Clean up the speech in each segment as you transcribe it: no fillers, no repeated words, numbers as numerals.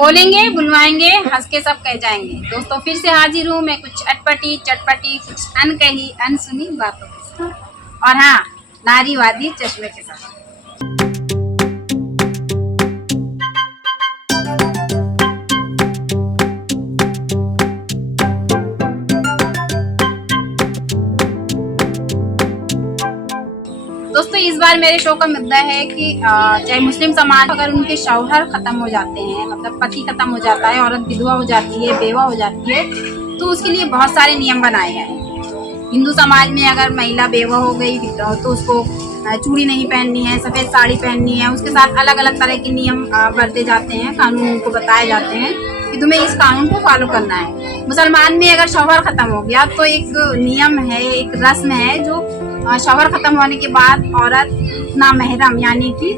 बोलेंगे, बुलवाएंगे, हंस के सब कह जाएंगे। दोस्तों फिर से हाजिर हूँ मैं कुछ अटपटी चटपटी कुछ अनकही अनसुनी बातों के साथ और हाँ नारीवादी चश्मे के साथ। दोस्तों इस बार मेरे शो का मुद्दा है कि चाहे मुस्लिम समाज अगर उनके शौहर खत्म हो जाते हैं, मतलब पति खत्म हो जाता है, औरत विधवा हो जाती है, बेवा हो जाती है, तो उसके लिए बहुत सारे नियम बनाए गए हैं। हिंदू समाज में अगर महिला बेवा हो गई तो उसको चूड़ी नहीं पहननी है, सफ़ेद साड़ी पहननी है, उसके साथ अलग अलग तरह के नियम बरते जाते हैं, कानून उनको बताए जाते हैं कि तुम्हें इस कानून को फॉलो करना है। मुसलमान में अगर शौहर खत्म हो गया तो एक नियम है, एक रस्म है जो शौहर खत्म होने के बाद औरत ना महरम यानी कि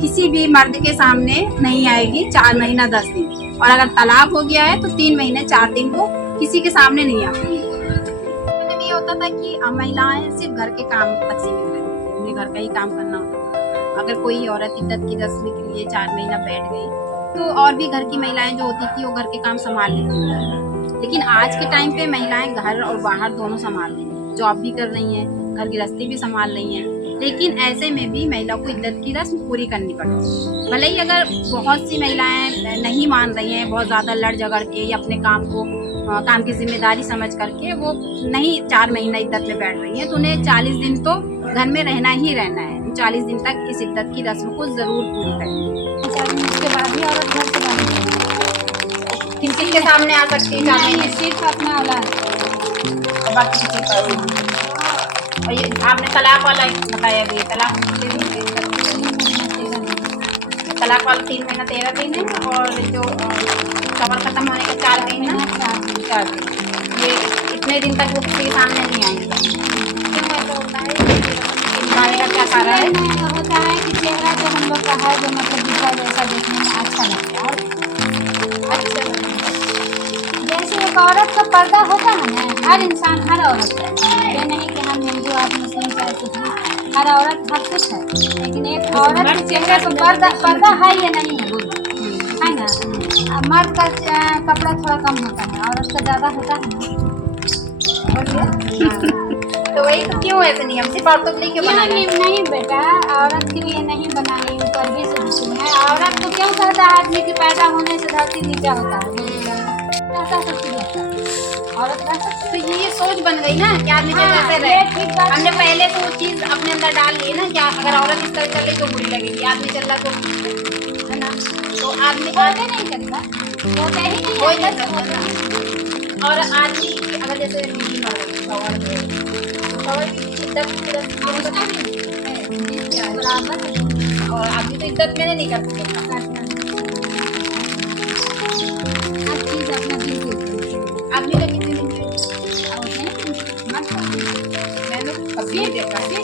किसी भी मर्द के सामने नहीं आएगी 4 महीना 10 दिन, और अगर तलाक हो गया है तो 3 महीने 4 दिन को किसी के सामने नहीं आती। मतलब ये होता था कि महिलाएं सिर्फ घर के काम तक सीमित रहती थी, उन्हें घर का ही काम करना होता था। अगर कोई औरत इद्दत की रस्म के लिए 4 महीना बैठ गई तो और भी घर की महिलाएं जो होती थी वो घर के काम संभाल लेती थी। लेकिन आज के टाइम पे महिलाएं घर और बाहर दोनों संभाल रही हैं, जॉब भी कर रही हैं, घर गृहस्थी भी संभाल रही हैं, लेकिन ऐसे में भी महिला को इद्दत की रस्म पूरी करनी पड़ती है। भले ही अगर बहुत सी महिलाएं नहीं मान रही हैं, बहुत ज़्यादा लड़ झगड़ के या अपने काम की जिम्मेदारी समझ करके वो नहीं 4 महीना इद्दत में बैठ रही हैं, तो उन्हें 40 दिन तो घर में रहना ही रहना है। 40 दिन तक इस इद्दत की रस्म को ज़रूर पूरी करें। उसके बाद भी औरत घर से बाहर किन के सामने आ सकती है 4 महीने? सिर्फ अपना औलाद और बाकी किसी पर। और ये आपने तलाक वाला बताया भी, तलाक वाला 3 महीना 13 दिन है, और जो शौहर खत्म होने के 4 महीना 4 दिन, ये इतने दिन तक वो किसी के सामने नहीं आएंगे। क्यों ऐसा होता है? का क्या कारण है? होता है कि चेहरा जो हम लोग का है जो मतलब दूसरा जैसा देखने में अच्छा लगता है। अच्छा जैसे एक औरत का पर्दा होता है ना, हर इंसान हर औरत है, ये नहीं कि हम हिंदू आप मुस्लिम चाहे कुछ भी, हर औरत हर कुछ है, लेकिन एक औरत के चेहरे पर पर्दा है या नहीं है ना। मर्द का कपड़ा थोड़ा कम होता है, औरत का ज़्यादा होता है। तो वही तो क्यों ऐसे नियम सिर्फ औरतों के लिए क्यों बनाए? नहीं बेटा, औरत के लिए नहीं बनाई, ऊपर भी से है। औरत को क्यों कहता है आदमी के पैदा होने से धरती नीचा होता है, औरत तो ये सोच बन गई ना कि आदमी जैसे रहे। हमने पहले से वो चीज अपने अंदर डाल ली ना कि अगर औरत इस तरह चल रही तो बुरी लगेगी, आदमी चल रहा तो है ना, तो आदमी होते नहीं करेगा, होते ही नहीं कोई नहीं करता ना। और आदमी अगर जैसे और आदमी तो इज्जत मैंने नहीं करती है। आदमी का कितने दिन मैंने कभी देखा है।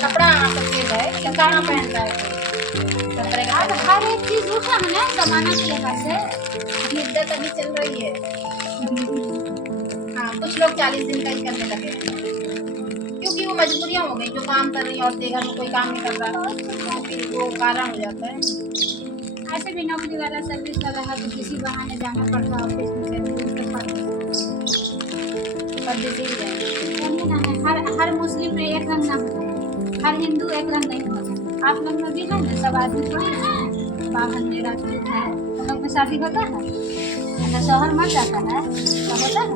कपड़ा सफेद है, कहाँ पहनता है हर एक चीज होता है ना जमाना के लिहाज से। इज्जत अभी चल रही है। हाँ कुछ लोग 40 दिन का ही करने लगे हैं क्योंकि वो मजबूरियाँ हो गई, जो काम कर रही है औरतें घर में कोई काम नहीं कर रहा तो फिर वो कारण हो जाता है। ऐसे भी नौकरी वाला सर्विस कर रहा तो किसी बहाने जाना पड़ता है ऑफिस में हर मुस्लिम में एक रंग ना होता है, हर हिंदू एक रंग नहीं होता। आप लोग में भी है ना, सब आदमी थोड़ी है, बाहर में राजपूत है, हम लोग में शादी होता है, अगर शौहर मर जाता है तो होता है,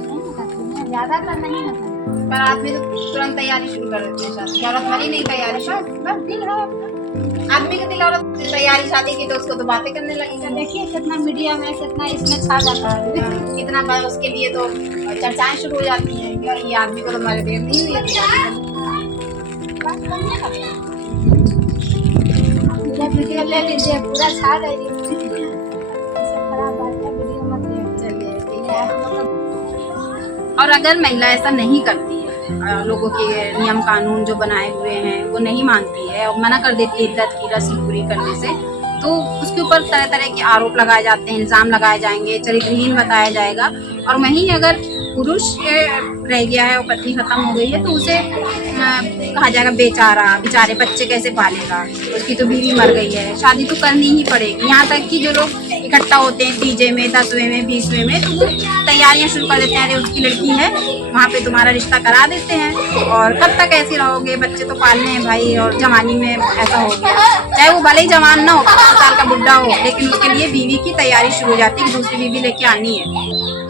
नहीं होता, ज़्यादातर नहीं होता। पर आदमी तो तुरंत तैयारी शुरू कर देते हैं शादी, औरत मरी नहीं तैयारी, बस दिल है आदमी का दिल, औरत तैयारी शादी की तो उसको तो बातें करने लगी। देखिए कितना मीडिया में कितना इसमें छा जाता है, कितना बार उसके लिए तो चर्चाएं शुरू हो जाती हैं कि ये आदमी को तो हमारे देर नहीं हुई है। वीडियो ले लीजिए, पूरा छा गई। खराब बात है, वीडियो मत ले। चलिए ठीक है। और अगर महिला ऐसा नहीं करती है, लोगों के नियम कानून जो बनाए हुए हैं वो नहीं मानती है और मना कर देती है इद्दत की रस्म पूरी करने से, तो उसके ऊपर तरह तरह के आरोप लगाए जाते हैं, इल्ज़ाम लगाए जाएंगे, चरित्रहीन बताया जाएगा। और वहीं अगर पुरुष रह गया है और पत्नी खत्म हो गई है तो उसे कहा जाएगा बेचारा, बेचारे बच्चे कैसे पालेगा, उसकी तो बीवी मर गई है, शादी तो करनी ही पड़ेगी। यहाँ तक कि जो लोग इकट्ठा होते हैं तीजे में, 10वें में, 20वें में, तो वो तैयारियां शुरू कर देते हैं, अरे उसकी लड़की है वहाँ पे तुम्हारा रिश्ता करा देते हैं। और कब तक ऐसे रहोगे, बच्चे तो पालने हैं भाई। और जवानी में ऐसा हो गया, चाहे वो भले ही जवान ना हो, 50 साल का बुढ़ा हो, लेकिन उसके लिए बीवी की तैयारी शुरू हो जाती है कि दूसरी बीवी लेके आनी है।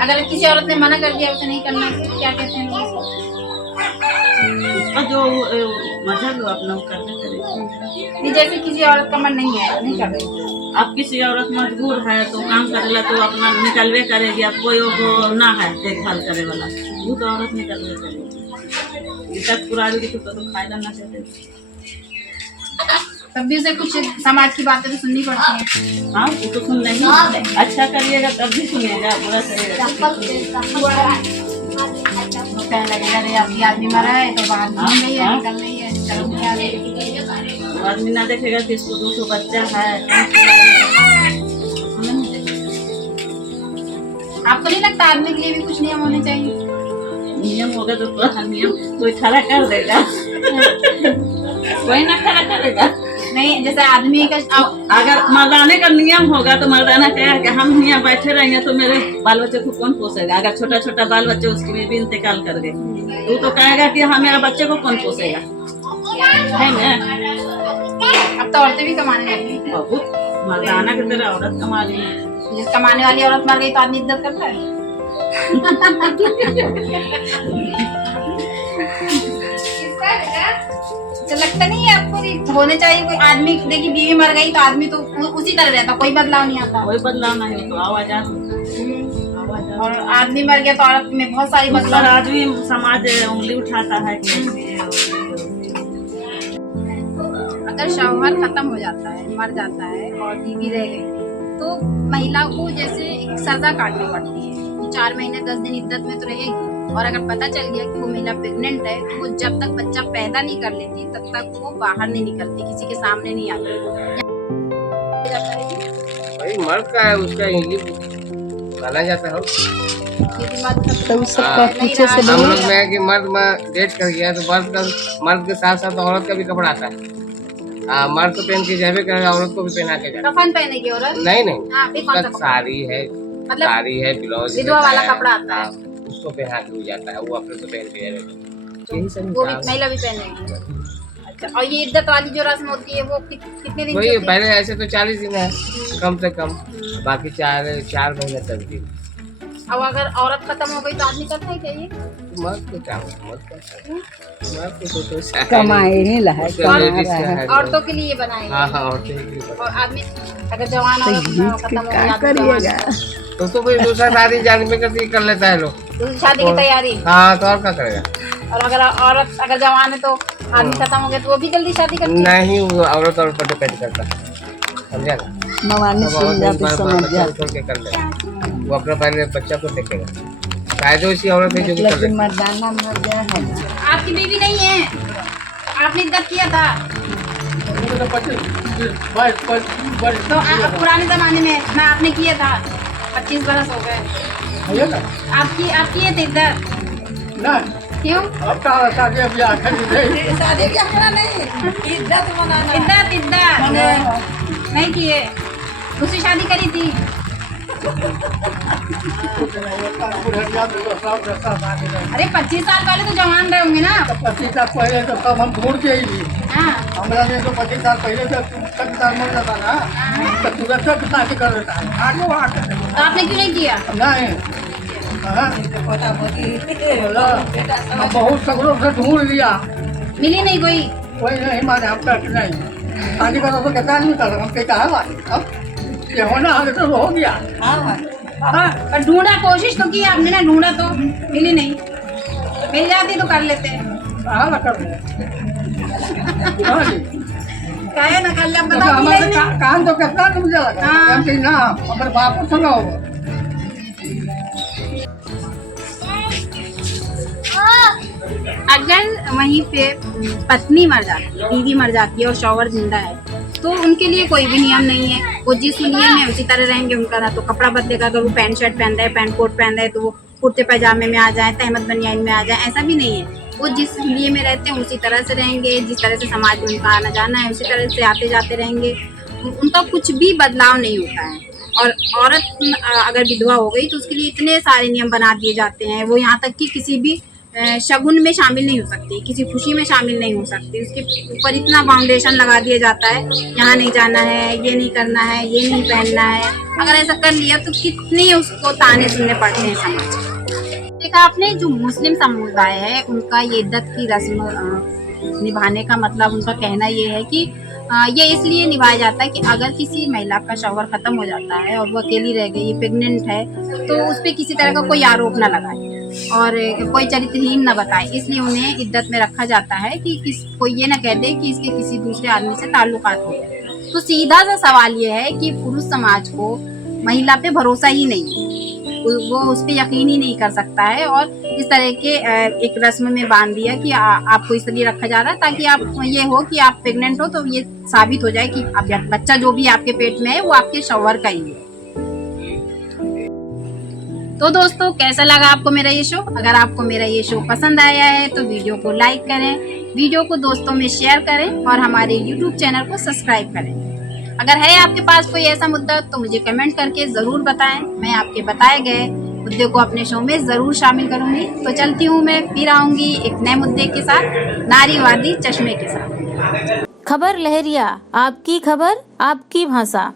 अगर किसी औरत ने मना कर दिया उसे नहीं करना तो क्या कहते हैं उसका जो मजहब है अपना वो करना करेगी। नहीं, जैसे किसी औरत का मन नहीं है, नहीं कर रही, अब किसी औरत मजबूर है तो काम करेला तो अपना निकलवे करेगी। अब कोई वो ना है देखभाल करे वाला, वो तो औरत निकलवे करेगी। तक पुरानी की तो फायदा ना चलेगी। तब भी उसे कुछ समाज की बातें तो सुननी पड़ती है। हाँ वो तो सुन नहीं, अच्छा करिएगा तब भी सुनिएगा, बुरा करिएगा कहने लगेगा अरे आपकी आदमी मरा है तो बाहर घूम रही है, निकल रही है, शर्म नहीं आ रही। आदमी ना देखेगा कि इसको 200 बच्चा है। आपको नहीं लगता आदमी के लिए भी कुछ नियम होने चाहिए? नियम होगा तो नियम कोई खड़ा कर देगा कोई ना खड़ा करेगा। नहीं, जैसे आदमी का अगर मर्दाने का नियम होगा तो मर्दाना कहेगा कि हम यहाँ बैठे रहेंगे तो मेरे बाल बच्चे को कौन पोसेगा। अगर छोटा छोटा बाल बच्चे उसकी में भी इंतकाल कर गए तो तो कहेगा कि हाँ मेरा बच्चे को कौन पोसेगा, है ना। अब तो औरतें भी कमाने लगी, बहुत मर्दाना की तरह औरत कमा रही है। जिस कमाने वाली औरत मर गई तो आदमी इज्जत करता है। तो लगता नहीं है आपको होने चाहिए कोई आदमी, देखिए बीवी मर गई तो आदमी तो उसी तरह रहता, कोई बदलाव नहीं आता। कोई बदलाव नहीं तो आवाज और आदमी मर गया तो औरत में बहुत सारी बदलाव। आदमी समाज उंगली उठाता है कि अगर शौहर खत्म हो जाता है, मर जाता है और बीवी रह गई तो महिला को जैसे एक सजा काटनी पड़ती है कि 4 महीने 10 दिन इद्दत में तो रहेगी। और अगर पता चल गया कि वो महिला प्रेग्नेंट है तो वो जब तक बच्चा पैदा नहीं कर लेती तब तक वो बाहर नहीं निकलती, किसी के सामने नहीं आती। भाई मर्द का है, उसका इंग्लिश माना जाता है। हम लोग में है कि मर्द में डेट कर गया तो मर्द के साथ साथ औरत का भी कपड़ा आता है। मर्द तो पहन के जावे करेगा, औरत को भी पहना के जाए। कफन पहनेगी औरत? नहीं फिर कौन सा कपड़ा? साड़ी है, मतलब साड़ी है, ब्लाउज विधवा वाला कपड़ा आता है, उसको पहना के हो जाता है, वो अपने को पहन के जाएगा। यही सब वो भी महिला भी पहनेगी। अच्छा, और ये इद्दत वाली जो रस्म होती है वो कितने दिन की वही होती है? पहले ऐसे तो 40 दिन है कम से कम, बाकी 4 महीने तक भी। अब अगर औरत खत्म हो गई तो आदमी करता है क्या ये? मर्द को क्या मर्द को कमाए ही लहा औरतों के लिए बनाए हाँ हाँ औरतें के लिए। और आदमी अगर जवान औरत खत्म हो गई करिएगा। तो कोई दूसरा शादी जानने करती कर लेता है लोग, दूसरी शादी की तैयारी। हाँ तो और क्या करेगा। और अगर औरत अगर जवान है तो आदमी खत्म हो गया तो वो भी जल्दी शादी करती है। नहीं, वो औरत और पर डिपेंड करता है, समझा ना। मवानी सुन जा तो समझ जा। छोड़ के कर ले, वो अपना पहले बच्चा को देखेगा। शायद उसी औरत है जो भी कर लेकिन ले। मर्दाना मर गया है ना। आपकी बीवी नहीं है, आपने इद्दत किया था तो पुराने जमाने में ना आपने किया था, 25 बरस हो गए आपकी ये थी इद्दत। क्यों? शादी क्या करना नहीं, इद्दत मनाना। इद्दत नहीं किए, दूसरी शादी करी थी। अरे 25 साल पहले तो जवान रहे होंगे ना। 25 साल पहले तो तब हम ढूंढ के ही हाँ हमारा ने तो 25 साल पहले तो साल मर जाता ना तो तुरंत शादी कर देता है। आगे वहाँ तो आपने क्यों नहीं किया? नहीं हम बहुत सगरों से ढूंढ लिया, मिली नहीं कोई? कोई नहीं माने हम तक नहीं। शादी करो तो कैसा नहीं कर हम कहीं कहा बात ये होना आगे तो हो गया। हाँ पर ढूंढा, कोशिश तो की आपने ना, ढूंढा तो मिली नहीं, मिल जाती तो कर लेते। कहा ना कर कहे ना कर ले, अब तो बताओ मिले हमारे नहीं। काम तो कितना तुम लगा हाँ। ना हमारे बाप को सुना होगा। अगर वहीं पे पत्नी मर जाती है, बीवी मर जाती है और शौहर जिंदा है तो उनके लिए कोई भी नियम नहीं है, वो जिस लिए में उसी तरह रहेंगे। उनका ना तो कपड़ा बदलेगा, अगर वो पैंट शर्ट पहन रहा है, पैंट कोट पहन रहा है तो वो कुर्ते पैजामे में आ जाए, तहमत बनियान में आ जाए, ऐसा भी नहीं है। वो जिस लिए में रहते हैं उसी तरह से रहेंगे, जिस तरह से समाज में उनका आना जाना है उसी तरह से आते जाते रहेंगे, उनका कुछ भी बदलाव नहीं होता है। और औरत अगर विधवा हो गई तो उसके लिए इतने सारे नियम बना दिए जाते हैं, वो यहाँ तक कि किसी भी शगुन में शामिल नहीं हो सकती, किसी खुशी में शामिल नहीं हो सकती, उसके ऊपर इतना फाउंडेशन लगा दिया जाता है, यहाँ नहीं जाना है, ये नहीं करना है, ये नहीं पहनना है। अगर ऐसा कर लिया तो कितने उसको ताने सुनने पड़ते हैं समाज में। देखा आपने, जो मुस्लिम समुदाय है उनका ये इद्दत की रस्म निभाने का मतलब उनका कहना ये है कि ये इसलिए निभाया जाता है कि अगर किसी महिला का शौहर खत्म हो जाता है और वो अकेली रह गई, प्रेग्नेंट है, तो उस पर किसी तरह का कोई आरोप ना लगाए और कोई चरित्रहीन न बताए, इसलिए उन्हें इद्दत में रखा जाता है कि कोई ये ना कह दे कि इसके किसी दूसरे आदमी से ताल्लुकात हो गए। तो सीधा सा सवाल ये है कि पुरुष समाज को महिला पे भरोसा ही नहीं है, वो उस पर यकीन ही नहीं कर सकता है और इस तरह के एक रस्म में बांध दिया कि आपको इस तरह रखा जा रहा है ताकि आप ये हो कि आप प्रेग्नेंट हो तो ये साबित हो जाए कि आप बच्चा जो भी आपके पेट में है वो आपके शौहर का ही है। तो दोस्तों, कैसा लगा आपको मेरा ये शो? अगर आपको मेरा ये शो पसंद आया है तो वीडियो को लाइक करें, वीडियो को दोस्तों में शेयर करें और हमारे YouTube चैनल को सब्सक्राइब करें। अगर है आपके पास कोई ऐसा मुद्दा तो मुझे कमेंट करके ज़रूर बताएं, मैं आपके बताए गए मुद्दे को अपने शो में ज़रूर शामिल करूंगी। तो चलती हूँ, मैं फिर आऊँगी एक नए मुद्दे के साथ, नारीवादी चश्मे के साथ। खबर लहरिया, आपकी खबर आपकी भाषा।